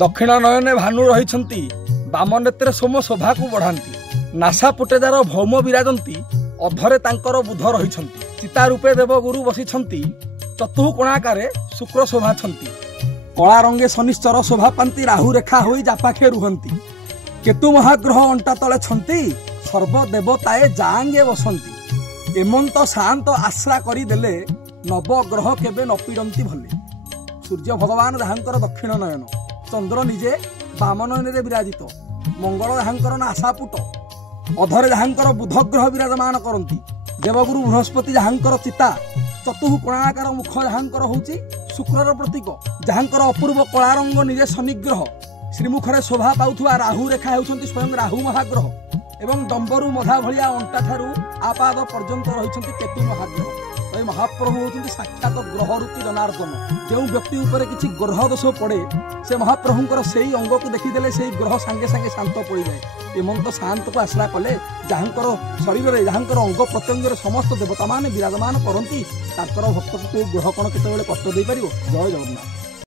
दक्षिण नयने भानु रही बाम नेत्रे सोम शोभा को बढ़ाती नासा पुटेदार भौम विराजती अधरे तांकर बुध रही चिता रूपे देवगुरु बसी चतुः कोणाकारे शुक्र शोभा कला रंगे शनिश्चर शोभा पाती राहु रेखा होई जापाखे रुहंती केतु महाग्रह अंटा तले छंती सर्वदेवताए जांगे बसंती एमंत शांत आश्रा करिदेले नवग्रह केबे न पीड़ंती भले सूर्य भगवान जहाँकर दक्षिण नयन चंद्र निजे बाम नयन विराजित मंगल जहाँकर नासापुट अधरे जहाँकर बुध ग्रह विराजमान करती देवगुरु बृहस्पति जहाँकर चिता चतुः कोणाकार मुख जहाँकर होची शुक्रर प्रतीक जहाँकर अपूर्व कला रंग निजे शनिग्रह श्रीमुखरे शोभा पाउथुवा राहु रेखा होउछंती स्वयं राहु महाग्रह एवं डंबरू मधा भलिया अंटा ठारू आपाद पर्यंत रही केतु महाग्रह महाप्रभु होती साक्षात ग्रह रूपी जनार्दन जो व्यक्ति उपर किसी ग्रह दोष पड़े से महाप्रभुंर से अंग को देखीदे से ग्रह सांगे सांगे शांत पड़ जाए एमंत शांत को आश्रा कले जहाँकर शरीर में जहाँकर अंग प्रत्यंग समस्त देवता मान विराजमान करती भक्त को ग्रह कण केत कष्ट दे पार। जय जगन्नाथ।